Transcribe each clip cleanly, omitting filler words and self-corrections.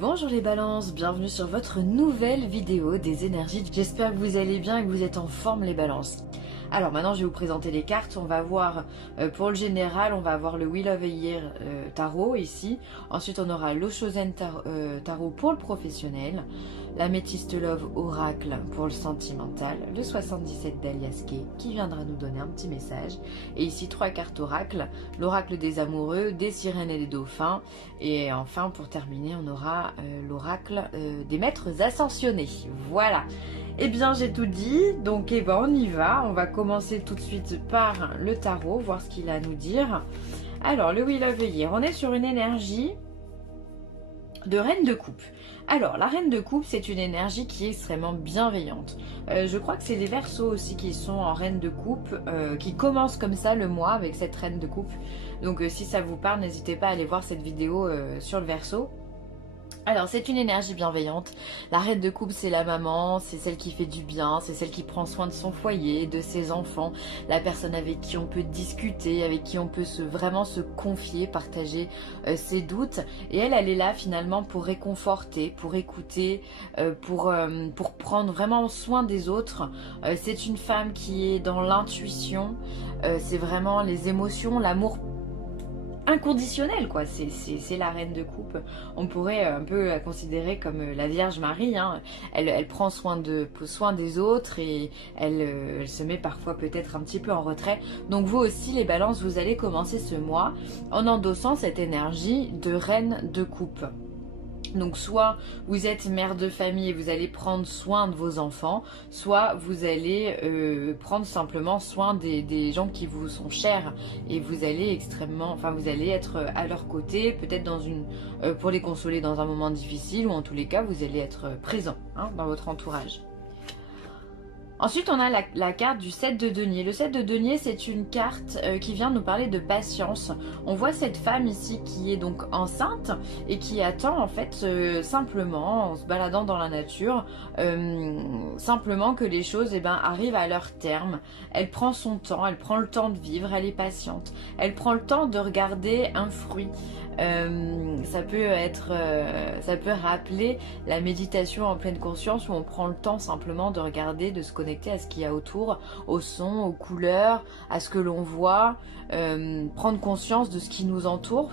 Bonjour les balances, bienvenue sur votre nouvelle vidéo des énergies. J'espère que vous allez bien et que vous êtes en forme les balances. Alors maintenant je vais vous présenter les cartes. On va voir pour le général, on va avoir le Wheel of the Year tarot ici. Ensuite on aura l'Oshozen tarot pour le professionnel, l'Améthyste Love oracle pour le sentimental, le 77 d'Alias Kay qui viendra nous donner un petit message. Et ici 3 cartes oracle, l'oracle des amoureux, des sirènes et des dauphins. Et enfin pour terminer on aura l'oracle des maîtres ascensionnés. Voilà. Eh bien j'ai tout dit, donc eh ben, on y va. On va commencer tout de suite par le tarot, voir ce qu'il a à nous dire. Alors le Wheel of the Year, on est sur une énergie de reine de coupe. Alors la reine de coupe c'est une énergie qui est extrêmement bienveillante. Je crois que c'est les Verseaux aussi qui sont en reine de coupe, qui commencent comme ça le mois avec cette reine de coupe. Donc si ça vous parle, n'hésitez pas à aller voir cette vidéo sur le Verseau. Alors c'est une énergie bienveillante. La reine de coupe c'est la maman, c'est celle qui fait du bien, c'est celle qui prend soin de son foyer, de ses enfants, la personne avec qui on peut discuter, avec qui on peut vraiment se confier, partager ses doutes. Et elle est là finalement pour réconforter, pour écouter, pour prendre vraiment soin des autres. C'est une femme qui est dans l'intuition, c'est vraiment les émotions, l'amour inconditionnel quoi, c'est la reine de coupe. On pourrait un peu la considérer comme la Vierge Marie, hein. Elle prend soin des autres et elle se met parfois peut-être un petit peu en retrait. Donc vous aussi les balances, vous allez commencer ce mois en endossant cette énergie de reine de coupe. Donc soit vous êtes mère de famille et vous allez prendre soin de vos enfants, soit vous allez prendre simplement soin des gens qui vous sont chers et vous allez vous allez être à leur côté, peut-être pour les consoler dans un moment difficile, ou en tous les cas vous allez être présent dans votre entourage. Ensuite, on a la carte du 7 de denier. Le 7 de denier, c'est une carte qui vient nous parler de patience. On voit cette femme ici qui est donc enceinte et qui attend en fait simplement, en se baladant dans la nature, simplement que les choses arrivent à leur terme. Elle prend son temps, elle prend le temps de vivre, elle est patiente. Elle prend le temps de regarder un fruit. Ça peut rappeler la méditation en pleine conscience où on prend le temps simplement de regarder, de se connecter à ce qu'il y a autour, au son, aux couleurs, à ce que l'on voit, prendre conscience de ce qui nous entoure,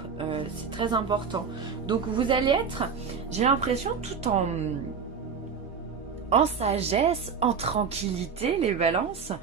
c'est très important. Donc vous allez être, j'ai l'impression, tout en sagesse, en tranquillité les balances.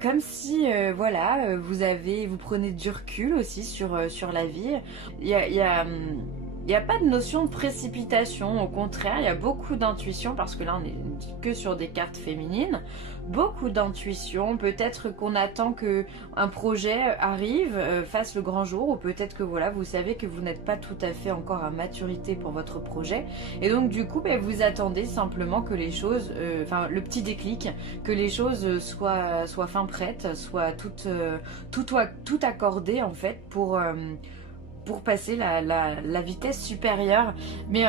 Comme si voilà, vous prenez du recul aussi sur la vie. Il y a pas de notion de précipitation, au contraire, il y a beaucoup d'intuition parce que là on est que sur des cartes féminines. Beaucoup d'intuition, peut-être qu'on attend que un projet arrive, fasse le grand jour, ou peut-être que voilà, vous savez que vous n'êtes pas tout à fait encore à maturité pour votre projet, et donc du coup vous attendez simplement que les choses, le petit déclic, que les choses soient fin prêtes, soient tout accordées en fait pour passer la vitesse supérieure. Mais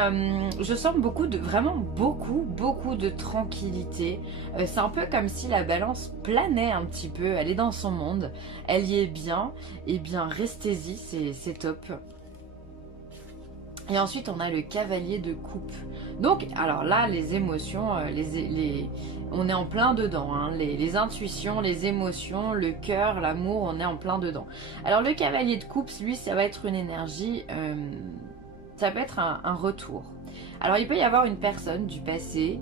je sens vraiment beaucoup de tranquillité. C'est un peu comme si la balance planait un petit peu, elle est dans son monde, elle y est bien, et bien restez-y, c'est top. Et ensuite on a le cavalier de coupe. Donc alors là les émotions, on est en plein dedans, hein. Les intuitions, les émotions, le cœur, l'amour, on est en plein dedans. Alors le cavalier de coupe, lui ça va être une énergie, ça peut être un retour. Alors il peut y avoir une personne du passé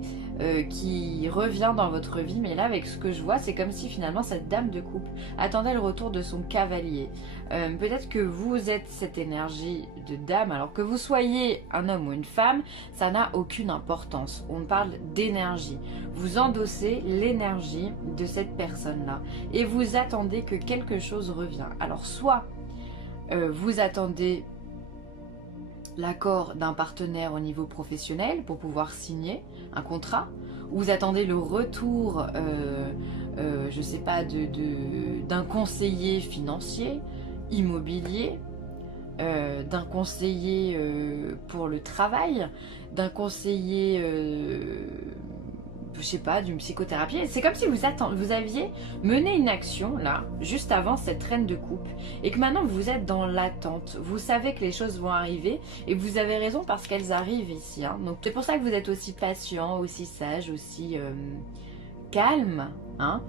qui revient dans votre vie, mais là avec ce que je vois c'est comme si finalement cette dame de coupe attendait le retour de son cavalier. Peut-être que vous êtes cette énergie de dame, alors que vous soyez un homme ou une femme, ça n'a aucune importance. On parle d'énergie. Vous endossez l'énergie de cette personne-là et vous attendez que quelque chose revienne. Alors soit vous attendez l'accord d'un partenaire au niveau professionnel pour pouvoir signer un contrat, ou vous attendez le retour, je sais pas, d'un conseiller financier, immobilier, d'un conseiller pour le travail, d'un conseiller je sais pas, d'une psychothérapie. C'est comme si vous aviez mené une action là, juste avant cette reine de coupe, et que maintenant vous êtes dans l'attente. Vous savez que les choses vont arriver, et vous avez raison parce qu'elles arrivent ici. Hein. Donc c'est pour ça que vous êtes aussi patient, aussi sage, aussi calme. Hein.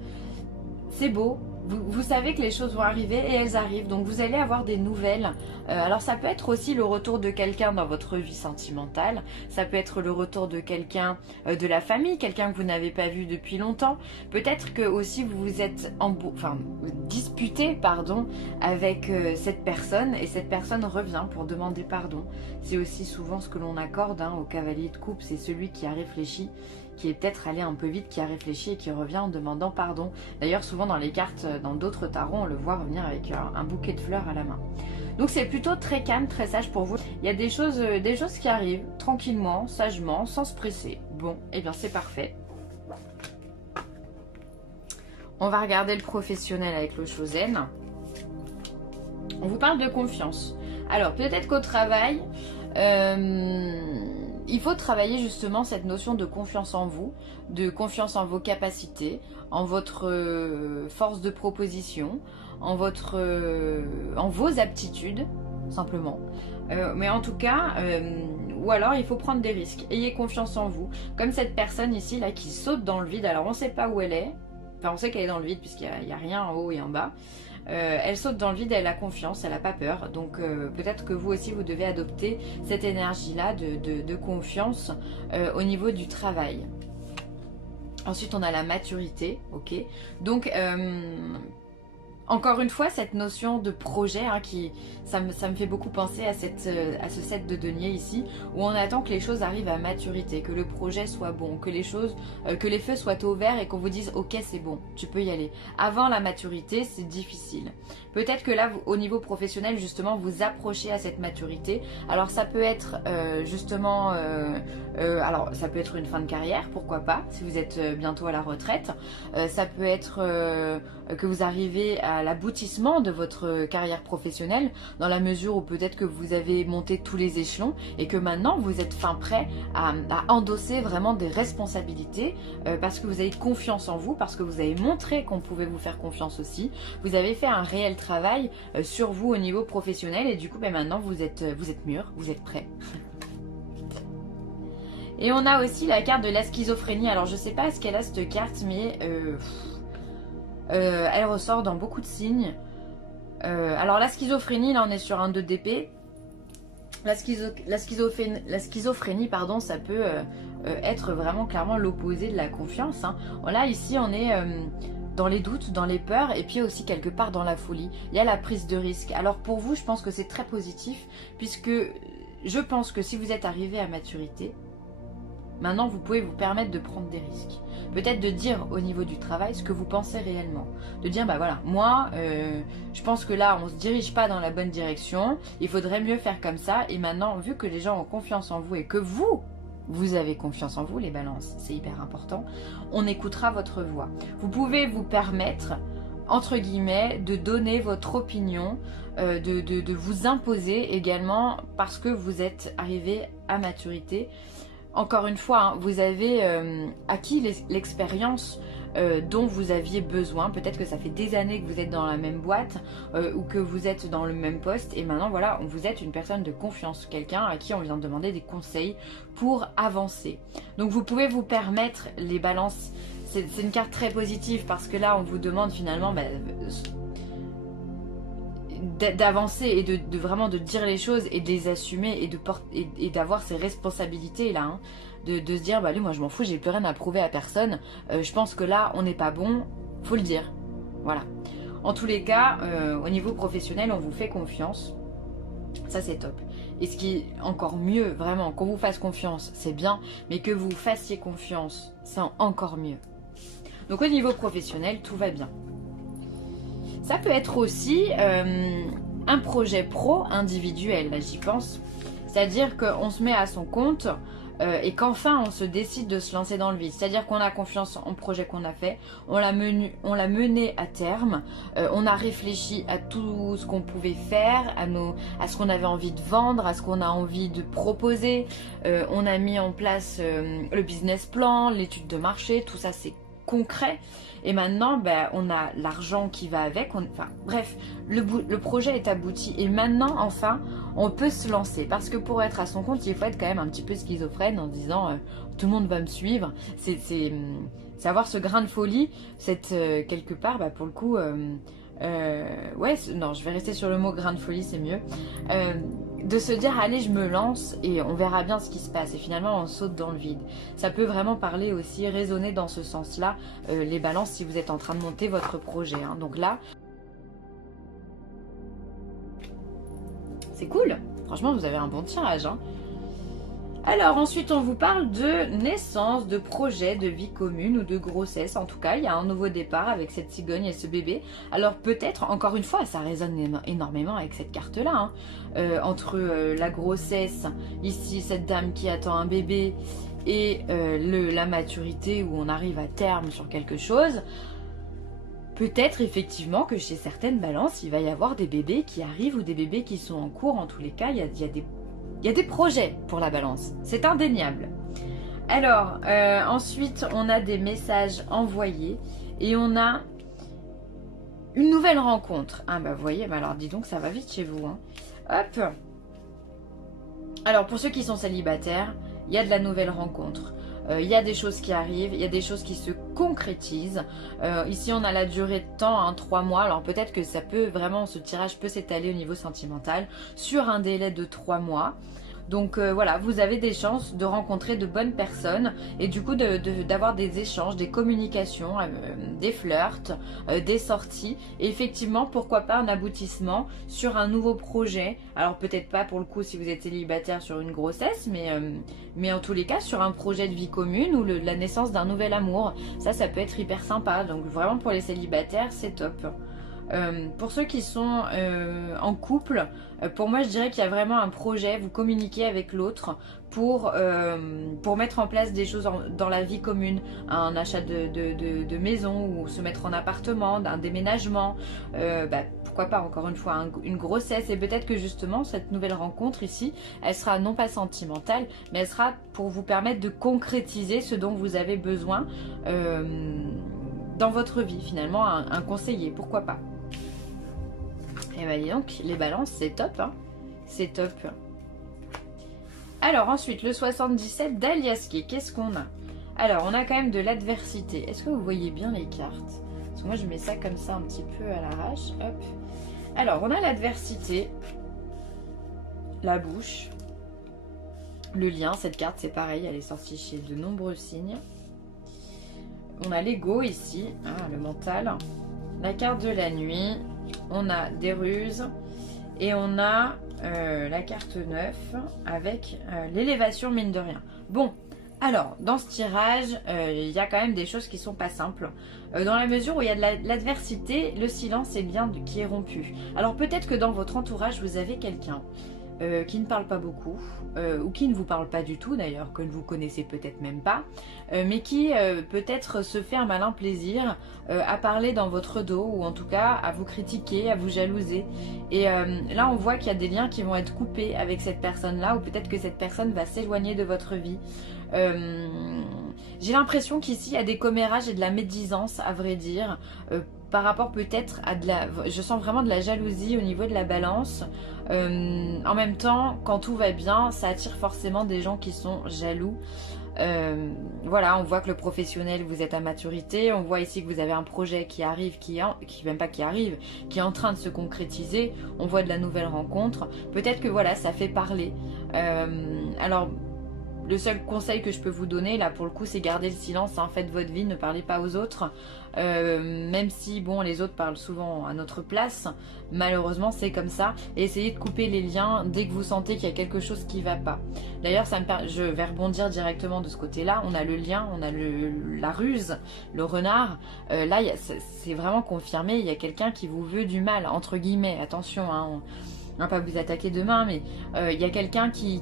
C'est beau. Vous savez que les choses vont arriver et elles arrivent, donc vous allez avoir des nouvelles. Alors ça peut être aussi le retour de quelqu'un dans votre vie sentimentale, ça peut être le retour de quelqu'un de la famille, quelqu'un que vous n'avez pas vu depuis longtemps. Peut-être que aussi vous vous êtes disputé pardon, avec cette personne et cette personne revient pour demander pardon. C'est aussi souvent ce que l'on accorde au cavalier de coupe, c'est celui qui a réfléchi, qui est peut-être allé un peu vite, qui a réfléchi et qui revient en demandant pardon. D'ailleurs souvent dans les cartes, dans d'autres tarots, on le voit revenir avec un bouquet de fleurs à la main. Donc c'est plutôt très calme, très sage pour vous. Il y a des choses qui arrivent tranquillement, sagement, sans se presser. Bon, et bien c'est parfait. On va regarder le professionnel avec le Chosen. On vous parle de confiance. Alors peut-être qu'au travail, il faut travailler justement cette notion de confiance en vous, de confiance en vos capacités, en votre force de proposition, en vos aptitudes, simplement. Mais en tout cas, ou alors il faut prendre des risques. Ayez confiance en vous. Comme cette personne ici, là, qui saute dans le vide. Alors on ne sait pas où elle est. Enfin, on sait qu'elle est dans le vide puisqu'il n'y a rien en haut et en bas. Elle saute dans le vide, elle a confiance, elle n'a pas peur. Donc peut-être que vous aussi, vous devez adopter cette énergie-là de confiance au niveau du travail. Ensuite, on a la maturité, ok. Donc, encore une fois, cette notion de projet, ça me fait beaucoup penser à ce set de denier ici, où on attend que les choses arrivent à maturité, que le projet soit bon, que les feux soient au vert et qu'on vous dise ok c'est bon, tu peux y aller. Avant la maturité, c'est difficile. Peut-être que là, au niveau professionnel, justement, vous approchez à cette maturité. Alors ça peut être alors ça peut être une fin de carrière, pourquoi pas, si vous êtes bientôt à la retraite. Ça peut être que vous arrivez à l'aboutissement de votre carrière professionnelle, dans la mesure où peut-être que vous avez monté tous les échelons et que maintenant vous êtes prêt à endosser vraiment des responsabilités parce que vous avez confiance en vous, parce que vous avez montré qu'on pouvait vous faire confiance aussi. Vous avez fait un réel travail sur vous au niveau professionnel et du coup maintenant vous êtes mûr, vous êtes prêt. Et on a aussi la carte de la schizophrénie. Alors je sais pas ce qu'elle a cette carte, mais elle ressort dans beaucoup de signes. Alors la schizophrénie, là on est sur un 2 d'épée. La schizophrénie, pardon, ça peut être vraiment clairement l'opposé de la confiance. Hein. Là ici on est dans les doutes, dans les peurs et puis aussi quelque part dans la folie. Il y a la prise de risque. Alors pour vous, je pense que c'est très positif puisque je pense que si vous êtes arrivé à maturité, maintenant, vous pouvez vous permettre de prendre des risques. Peut-être de dire au niveau du travail ce que vous pensez réellement. De dire, bah voilà, moi, je pense que là, on ne se dirige pas dans la bonne direction. Il faudrait mieux faire comme ça. Et maintenant, vu que les gens ont confiance en vous et que vous avez confiance en vous, les balances, c'est hyper important, on écoutera votre voix. Vous pouvez vous permettre, entre guillemets, de donner votre opinion, de vous imposer également parce que vous êtes arrivé à maturité. Encore une fois, hein, vous avez acquis l'expérience dont vous aviez besoin. Peut-être que ça fait des années que vous êtes dans la même boîte ou que vous êtes dans le même poste. Et maintenant, voilà, vous êtes une personne de confiance. Quelqu'un à qui on vient de demander des conseils pour avancer. Donc, vous pouvez vous permettre les balances. C'est une carte très positive parce que là, on vous demande finalement... d'avancer et de vraiment de dire les choses et de les assumer et d'avoir ces responsabilités là, hein, de se dire bah lui moi je m'en fous, j'ai plus rien à prouver à personne, je pense que là on n'est pas bon, faut le dire, voilà. En tous les cas, au niveau professionnel on vous fait confiance, ça c'est top. Et ce qui est encore mieux, vraiment, qu'on vous fasse confiance c'est bien, mais que vous fassiez confiance c'est encore mieux. Donc au niveau professionnel tout va bien. Ça peut être aussi un projet pro individuel, là j'y pense. C'est-à-dire qu'on se met à son compte et qu'enfin on se décide de se lancer dans le vide. C'est-à-dire qu'on a confiance en projet qu'on a fait, on l'a mené à terme, on a réfléchi à tout ce qu'on pouvait faire, à ce qu'on avait envie de vendre, à ce qu'on a envie de proposer. On a mis en place le business plan, l'étude de marché, tout ça c'est concret. Et maintenant, ben, on a l'argent qui va avec. Enfin, bref, le projet est abouti. Et maintenant, enfin, on peut se lancer. Parce que pour être à son compte, il faut être quand même un petit peu schizophrène en disant tout le monde va me suivre. C'est avoir ce grain de folie, quelque part, bah, pour le coup... ouais, non, je vais rester sur le mot grain de folie, c'est mieux. De se dire, allez, je me lance et on verra bien ce qui se passe. Et finalement, on saute dans le vide. Ça peut vraiment parler aussi, résonner dans ce sens-là, les balances, si vous êtes en train de monter votre projet. Hein. Donc là, c'est cool. Franchement, vous avez un bon tirage. Hein. Alors ensuite on vous parle de naissance, de projet, de vie commune ou de grossesse. En tout cas il y a un nouveau départ avec cette cigogne et ce bébé. Alors peut-être, encore une fois ça résonne énormément avec cette carte là hein. Entre la grossesse, ici cette dame qui attend un bébé et la maturité où on arrive à terme sur quelque chose. Peut-être effectivement que chez certaines balances il va y avoir des bébés qui arrivent ou des bébés qui sont en cours. En tous les cas il y a des projets pour la balance, c'est indéniable. Alors, ensuite, on a des messages envoyés et on a une nouvelle rencontre. Ah bah vous voyez, bah alors dis donc, ça va vite chez vous. Hein. Hop. Alors, pour ceux qui sont célibataires, il y a de la nouvelle rencontre. Il y a des choses qui arrivent, il y a des choses qui se concrétisent. Ici, on a la durée de temps, hein, 3 mois. Alors peut-être que ça peut vraiment, ce tirage peut s'étaler au niveau sentimental sur un délai de 3 mois. Donc voilà, vous avez des chances de rencontrer de bonnes personnes et du coup d'avoir des échanges, des communications, des flirts, des sorties. Et effectivement, pourquoi pas un aboutissement sur un nouveau projet. Alors peut-être pas pour le coup si vous êtes célibataire sur une grossesse, mais en tous les cas sur un projet de vie commune ou la naissance d'un nouvel amour. Ça peut être hyper sympa. Donc vraiment pour les célibataires, c'est top. Pour ceux qui sont en couple, pour moi je dirais qu'il y a vraiment un projet, vous communiquez avec l'autre pour mettre en place des choses dans la vie commune, un achat de maison ou se mettre en appartement, un déménagement, pourquoi pas encore une fois une grossesse. Et peut-être que justement cette nouvelle rencontre ici, elle sera non pas sentimentale, mais elle sera pour vous permettre de concrétiser ce dont vous avez besoin dans votre vie, finalement un conseiller, pourquoi pas. Et bien donc, les balances, c'est top, hein. C'est top. Alors ensuite, le 77 d'Aliaské, qu'est-ce qu'on a? Alors, on a quand même de l'adversité. Est-ce que vous voyez bien les cartes? Parce que moi, je mets ça comme ça un petit peu à l'arrache. Hop. Alors, on a l'adversité, la bouche, le lien. Cette carte, c'est pareil, elle est sortie chez de nombreux signes. On a l'ego ici, hein, le mental. La carte de la nuit. On a des ruses et on a la carte 9 avec l'élévation mine de rien. Bon, alors dans ce tirage, il y a quand même des choses qui sont pas simples. Dans la mesure où il y a de l'adversité, le silence est bien qui est rompu. Alors peut-être que dans votre entourage, vous avez quelqu'un qui ne parle pas beaucoup, ou qui ne vous parle pas du tout d'ailleurs, que vous connaissez peut-être même pas, mais qui peut-être se fait un malin plaisir à parler dans votre dos, ou en tout cas à vous critiquer, à vous jalouser. Et là on voit qu'il y a des liens qui vont être coupés avec cette personne-là, ou peut-être que cette personne va s'éloigner de votre vie. J'ai l'impression qu'ici il y a des commérages et de la médisance, à vrai dire, par rapport peut-être à je sens vraiment de la jalousie au niveau de la balance. En même temps, quand tout va bien, ça attire forcément des gens qui sont jaloux. Voilà, on voit que le professionnel, vous êtes à maturité. On voit ici que vous avez un projet qui arrive, qui est en train de se concrétiser. On voit de la nouvelle rencontre. Peut-être que voilà, ça fait parler. Alors, le seul conseil que je peux vous donner, là pour le coup, c'est garder le silence, hein, faites votre vie, ne parlez pas aux autres. Même si, bon, les autres parlent souvent à notre place, malheureusement c'est comme ça. Et essayez de couper les liens dès que vous sentez qu'il y a quelque chose qui ne va pas. D'ailleurs, je vais rebondir directement de ce côté-là. On a le lien, on a la ruse, le renard. Là, c'est vraiment confirmé, il y a quelqu'un qui vous veut du mal, entre guillemets, attention, hein, on va pas vous attaquer demain, mais il y a quelqu'un qui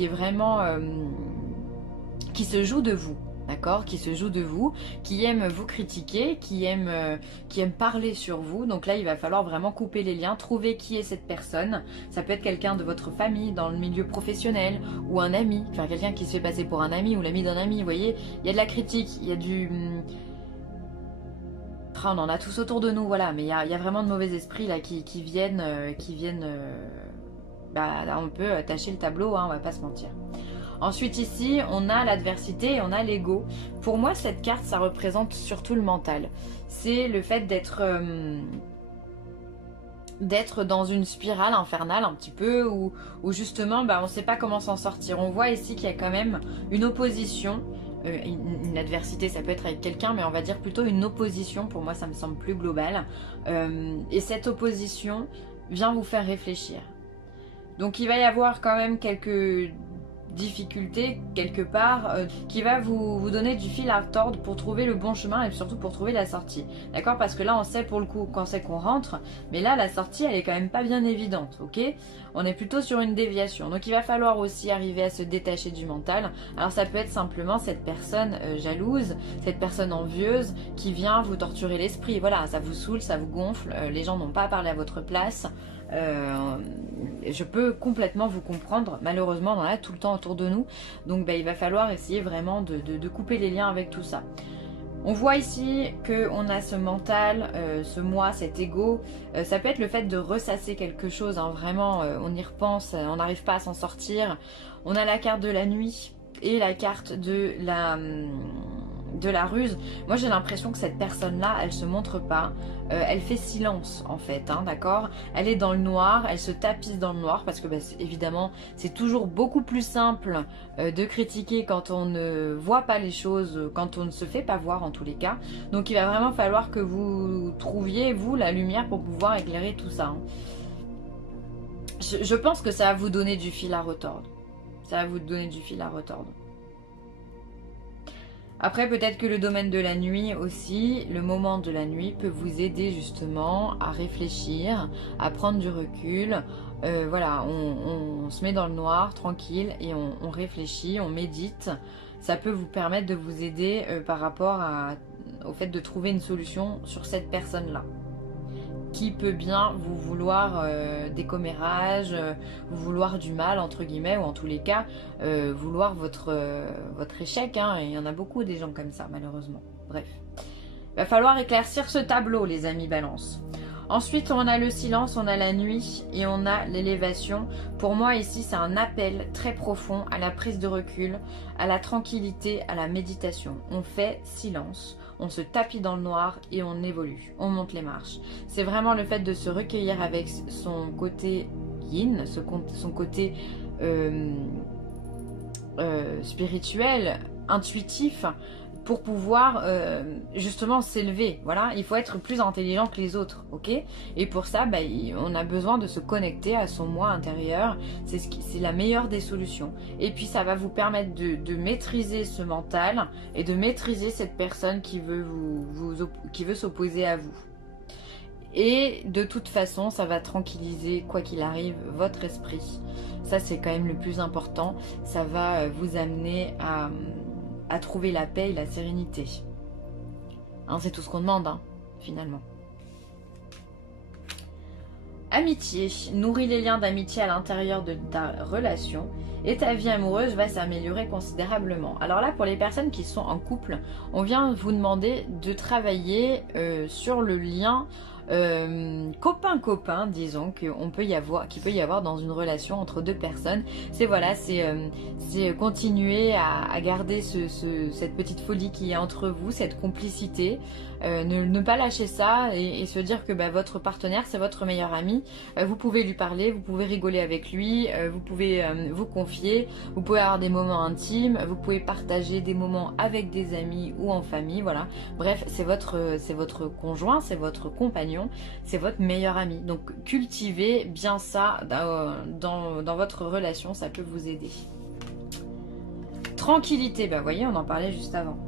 est vraiment... qui se joue de vous. D'accord, qui se joue de vous, qui aime vous critiquer, qui aime parler sur vous. Donc là, il va falloir vraiment couper les liens, trouver qui est cette personne. Ça peut être quelqu'un de votre famille, dans le milieu professionnel, ou un ami, enfin quelqu'un qui se fait passer pour un ami ou l'ami d'un ami. Vous voyez, il y a de la critique, il y a du... on en a tous autour de nous, voilà. Mais il y a vraiment de mauvais esprits là qui viennent, on peut tâcher le tableau, hein, on va pas se mentir. Ensuite ici, on a l'adversité et on a l'ego. Pour moi, cette carte, ça représente surtout le mental. C'est le fait d'être dans une spirale infernale un petit peu, où justement, on ne sait pas comment s'en sortir. On voit ici qu'il y a quand même une opposition. Une adversité, ça peut être avec quelqu'un, mais on va dire plutôt une opposition. Pour moi, ça me semble plus global. Et cette opposition vient vous faire réfléchir. Donc il va y avoir quand même quelques difficulté quelque part qui va vous donner du fil à retordre pour trouver le bon chemin et surtout pour trouver la sortie, d'accord? Parce que là on sait pour le coup quand c'est qu'on rentre, mais là la sortie elle est quand même pas bien évidente, ok? On est plutôt sur une déviation, donc il va falloir aussi arriver à se détacher du mental. Alors ça peut être simplement cette personne jalouse, cette personne envieuse qui vient vous torturer l'esprit, voilà, ça vous saoule, ça vous gonfle, les gens n'ont pas à parler à votre place. Je peux complètement vous comprendre, malheureusement on en a tout le temps autour de nous, donc il va falloir essayer vraiment de couper les liens avec tout ça. On voit ici qu'on a ce mental, ce moi, cet ego, ça peut être le fait de ressasser quelque chose, hein, vraiment on y repense, on n'arrive pas à s'en sortir. On a la carte de la nuit et la carte de la ruse. Moi j'ai l'impression que cette personne là elle se montre pas, elle fait silence en fait, hein, d'accord, elle est dans le noir, elle se tapisse dans le noir parce que évidemment c'est toujours beaucoup plus simple de critiquer quand on ne voit pas les choses, quand on ne se fait pas voir en tous les cas. Donc il va vraiment falloir que vous trouviez vous la lumière pour pouvoir éclairer tout ça, hein. Je pense que ça va vous donner du fil à retordre, ça va vous donner du fil à retordre. Après, peut-être que le domaine de la nuit aussi, le moment de la nuit peut vous aider justement à réfléchir, à prendre du recul. Voilà, on se met dans le noir, tranquille, et on réfléchit, on médite. Ça peut vous permettre de vous aider par rapport au fait de trouver une solution sur cette personne-là, qui peut bien vous vouloir des commérages, vous vouloir du mal entre guillemets, ou en tous les cas vouloir votre échec, hein. Il y en a beaucoup des gens comme ça malheureusement. Bref, il va falloir éclaircir ce tableau les amis Balance. Ensuite on a le silence, on a la nuit et on a l'élévation. Pour moi ici c'est un appel très profond à la prise de recul, à la tranquillité, à la méditation. On fait silence, on se tapit dans le noir et on évolue, on monte les marches. C'est vraiment le fait de se recueillir avec son côté yin, son côté spirituel, intuitif, pour pouvoir justement s'élever. Voilà, il faut être plus intelligent que les autres, ok? Et pour ça, on a besoin de se connecter à son moi intérieur. C'est la meilleure des solutions. Et puis ça va vous permettre de maîtriser ce mental et de maîtriser cette personne qui veut qui veut s'opposer à vous. Et de toute façon, ça va tranquilliser, quoi qu'il arrive, votre esprit. Ça, c'est quand même le plus important. Ça va vous amener à trouver la paix et la sérénité. Hein, c'est tout ce qu'on demande, hein, finalement. Amitié. Nourris les liens d'amitié à l'intérieur de ta relation et ta vie amoureuse va s'améliorer considérablement. Alors là, pour les personnes qui sont en couple, on vient vous demander de travailler sur le lien copain-copain, disons, qu'il peut y avoir dans une relation entre deux personnes. C'est voilà, c'est continuer à garder cette petite folie qui est entre vous, cette complicité, ne pas lâcher ça et se dire que votre partenaire c'est votre meilleur ami. Vous pouvez lui parler, vous pouvez rigoler avec lui, vous pouvez vous confier, vous pouvez avoir des moments intimes, vous pouvez partager des moments avec des amis ou en famille, voilà. Bref, c'est votre conjoint, c'est votre compagnon, c'est votre meilleur ami. Donc cultivez bien ça dans votre relation, ça peut vous aider. Tranquillité, vous voyez, on en parlait juste avant.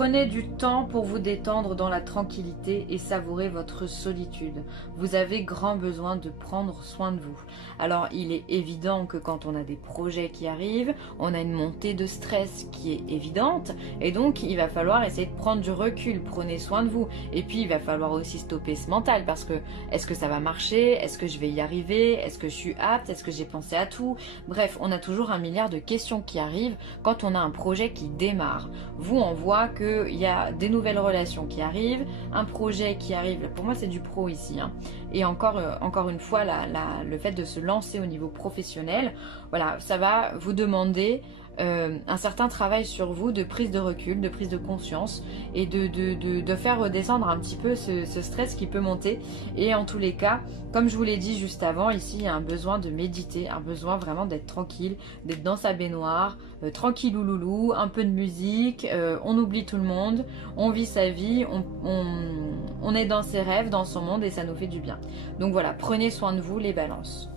Prenez du temps pour vous détendre dans la tranquillité et savourer votre solitude. Vous avez grand besoin de prendre soin de vous. Alors il est évident que quand on a des projets qui arrivent, on a une montée de stress qui est évidente et donc il va falloir essayer de prendre du recul. Prenez soin de vous. Et puis il va falloir aussi stopper ce mental parce que est-ce que ça va marcher? Est-ce que je vais y arriver? Est-ce que je suis apte? Est-ce que j'ai pensé à tout? Bref, on a toujours 1 milliard de questions qui arrivent quand on a un projet qui démarre. Vous, on voit qu'il y a des nouvelles relations qui arrivent, un projet qui arrive, pour moi c'est du pro ici, hein. Et encore une fois, le fait de se lancer au niveau professionnel, voilà, ça va vous demander un certain travail sur vous, de prise de recul, de prise de conscience et de faire redescendre un petit peu ce stress qui peut monter. Et en tous les cas, comme je vous l'ai dit juste avant, ici il y a un besoin de méditer, un besoin vraiment d'être tranquille, d'être dans sa baignoire, tranquille ou loulou, un peu de musique, on oublie tout le monde, on vit sa vie, on est dans ses rêves, dans son monde et ça nous fait du bien. Donc voilà, prenez soin de vous les balances.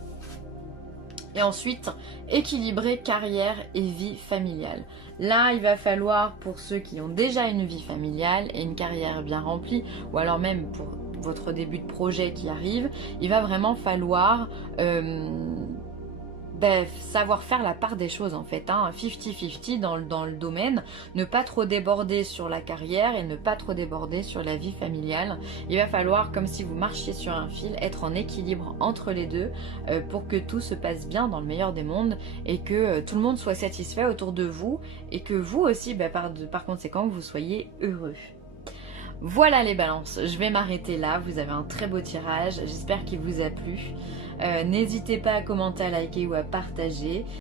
Et ensuite, équilibrer carrière et vie familiale. Là, il va falloir, pour ceux qui ont déjà une vie familiale et une carrière bien remplie, ou alors même pour votre début de projet qui arrive, il va vraiment falloir savoir faire la part des choses en fait, hein, 50-50 dans le domaine, ne pas trop déborder sur la carrière et ne pas trop déborder sur la vie familiale. Il va falloir, comme si vous marchiez sur un fil, être en équilibre entre les deux pour que tout se passe bien dans le meilleur des mondes et que tout le monde soit satisfait autour de vous et que vous aussi, par conséquent, vous soyez heureux. Voilà les balances, je vais m'arrêter là, vous avez un très beau tirage, j'espère qu'il vous a plu. N'hésitez pas à commenter, à liker ou à partager.